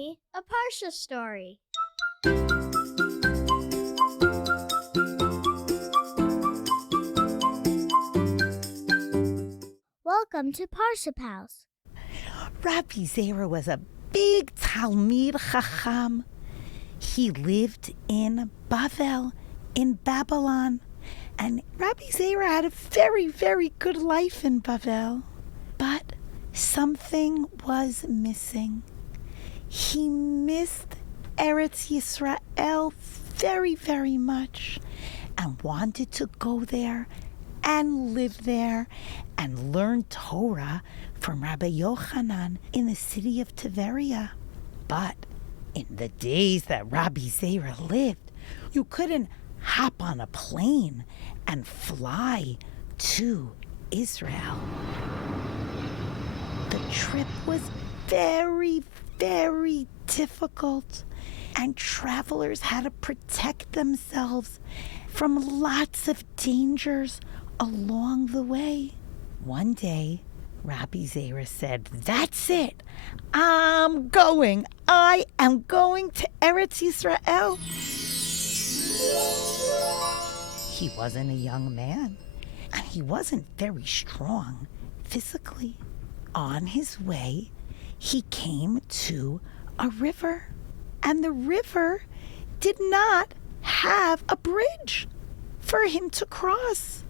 me a Parsha story. Welcome to Parsha House. Rabi Zayra was a big Talmid Chacham. He lived in Bavel, in Babylon. And Rabi Zayra had a very, very good life in Bavel. But something was missing. He missed Eretz Yisrael very, very much and wanted to go there and live there and learn Torah from Rabbi Yochanan in the city of Tiberia. But in the days that Rabi Zayra lived, you couldn't hop on a plane and fly to Israel. The trip was very, very difficult, and travelers had to protect themselves from lots of dangers along the way. One day, Rabi Zayra said, "That's it. I'm going. I am going to Eretz Yisrael." He wasn't a young man, and he wasn't very strong physically. On his way, he came to a river, and the river did not have a bridge for him to cross.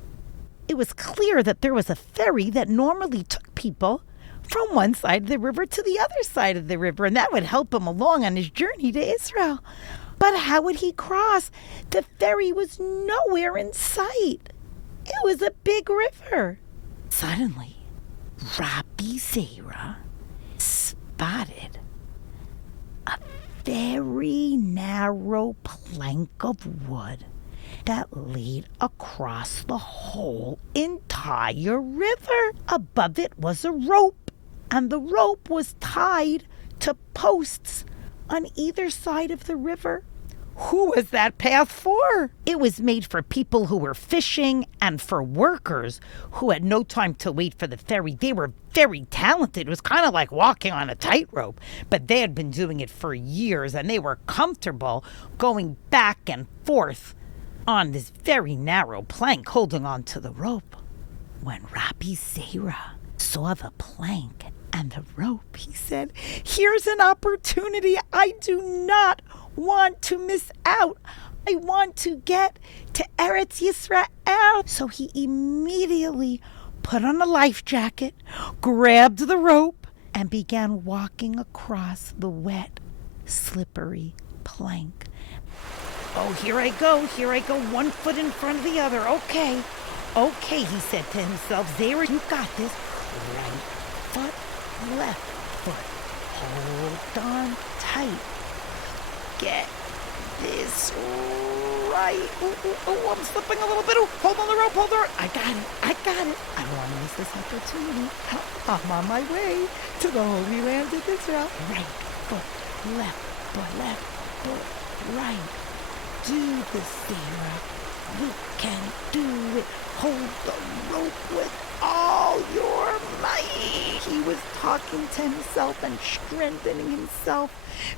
It was clear that there was a ferry that normally took people from one side of the river to the other side of the river, and that would help him along on his journey to Israel. But how would he cross? The ferry was nowhere in sight. It was a big river. Suddenly, Rabi Zayra spotted a very narrow plank of wood that laid across the whole entire river. Above it was a rope, and the rope was tied to posts on either side of the river. Who was that path for? It was made for people who were fishing and for workers who had no time to wait for the ferry. They were very talented. It was kind of like walking on a tightrope, but they had been doing it for years, and they were comfortable going back and forth on this very narrow plank, holding on to the rope. When Rabi Zayra saw the plank and the rope, he said, "Here's an opportunity. I do not want to miss out. I want to get to Eretz Yisrael." So he immediately put on a life jacket, grabbed the rope, and began walking across the wet, slippery plank. "Oh, here I go, 1 foot in front of the other. Okay, he said to himself. "Zayra, you got this. Right foot, left foot. Hold on tight. Get this right. Oh, I'm slipping a little bit. Hold on the rope, I got it. I don't want to miss this opportunity. I'm on my way to the Holy Land of Israel. Right foot, left foot, right. Do this, Zayra. You can do it. Hold the rope with all your might." He was talking to himself and strengthening himself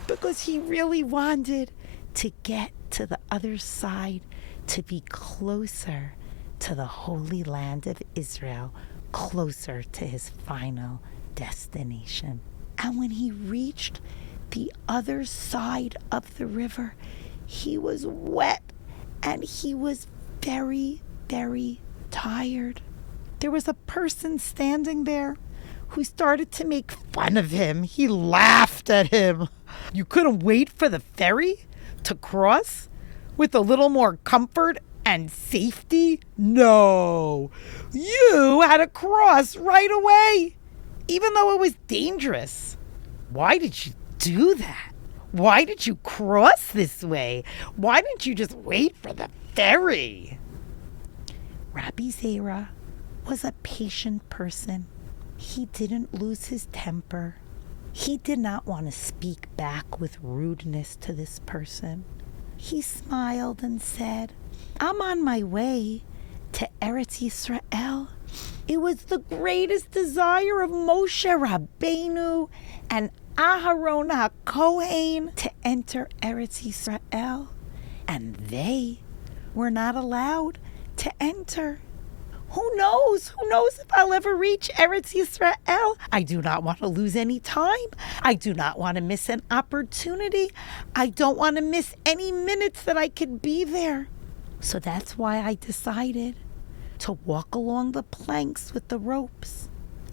because he really wanted to get to the other side, to be closer to the Holy Land of Israel, closer to his final destination. And when he reached the other side of the river, he was wet and he was very, very tired. There was a person standing there who started to make fun of him. He laughed at him. "You couldn't wait for the ferry to cross with a little more comfort and safety? No, you had to cross right away, even though it was dangerous. Why did you do that? Why did you cross this way? Why didn't you just wait for the ferry?" Rabi Zayra was a patient person. He didn't lose his temper. He did not want to speak back with rudeness to this person. He smiled and said, "I'm on my way to Eretz Yisrael. It was the greatest desire of Moshe Rabbeinu, and Aharon HaKohen to enter Eretz Yisrael, and they were not allowed to enter. Who knows? Who knows if I'll ever reach Eretz Yisrael? I do not want to lose any time. I do not want to miss an opportunity. I don't want to miss any minutes that I could be there. So that's why I decided to walk along the planks with the ropes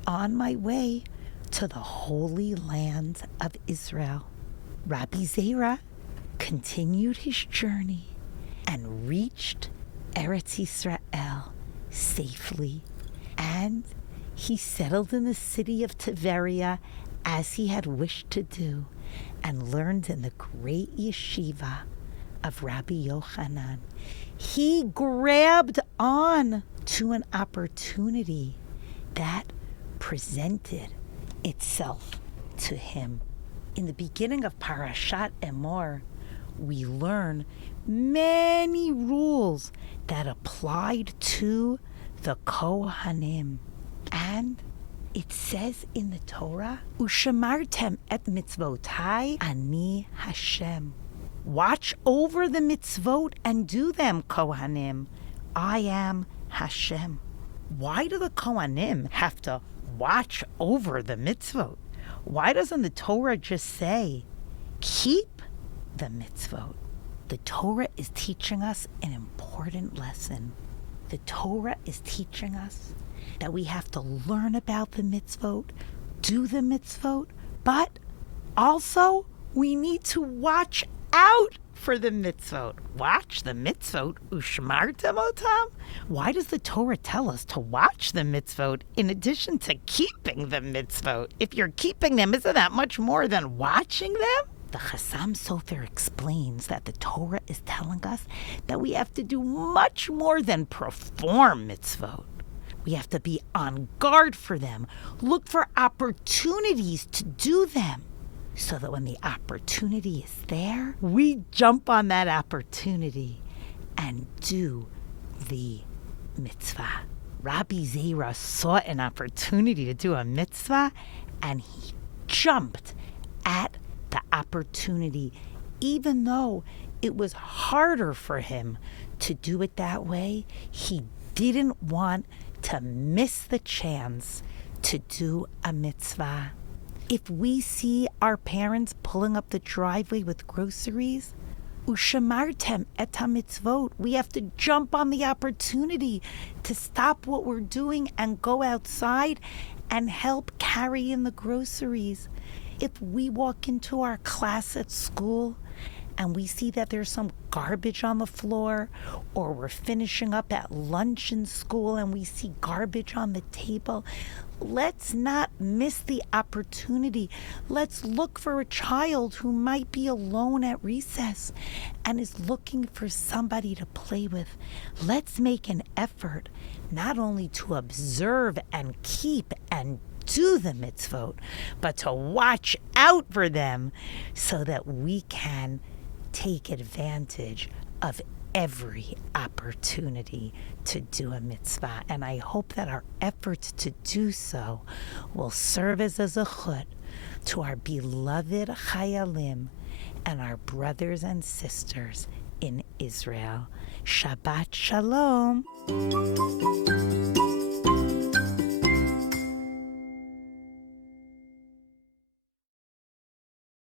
on my way to the Holy Land of Israel. Rabi Zayra continued his journey and reached Eretz Yisrael safely, and he settled in the city of Tiberia as he had wished to do, and learned in the great yeshiva of Rabbi Yochanan. He grabbed on to an opportunity that presented itself to him. In the beginning of Parashat Emor, we learn many rules that applied to the Kohanim. And it says in the Torah, Ushamartem et mitzvotai ani Hashem. Watch over the mitzvot and do them, Kohanim. I am Hashem. Why do the Kohanim have to watch over the mitzvot? Why doesn't the Torah just say, keep the mitzvot? The Torah is teaching us an important lesson. The Torah is teaching us that we have to learn about the mitzvot, do the mitzvot, but also we need to watch out for the mitzvot. Watch the mitzvot, ushmartem otam. Why does the Torah tell us to watch the mitzvot in addition to keeping the mitzvot? If you're keeping them, isn't that much more than watching them? The Chassam Sofer explains that the Torah is telling us that we have to do much more than perform mitzvot. We have to be on guard for them, look for opportunities to do them, so that when the opportunity is there, we jump on that opportunity and do the mitzvah. Rabi Zayra saw an opportunity to do a mitzvah, and he jumped at the opportunity, even though it was harder for him to do it that way. He didn't want to miss the chance to do a mitzvah. If we see our parents pulling up the driveway with groceries, Ushamartem et mitzvot, we have to jump on the opportunity to stop what we're doing and go outside and help carry in the groceries. If we walk into our class at school and we see that there's some garbage on the floor, or we're finishing up at lunch in school and we see garbage on the table, let's not miss the opportunity. Let's look for a child who might be alone at recess and is looking for somebody to play with. Let's make an effort not only to observe and keep and do the mitzvot, but to watch out for them so that we can take advantage of every opportunity to do a mitzvah. And I hope that our efforts to do so will serve as a zechut to our beloved chayalim and our brothers and sisters in Israel. Shabbat Shalom.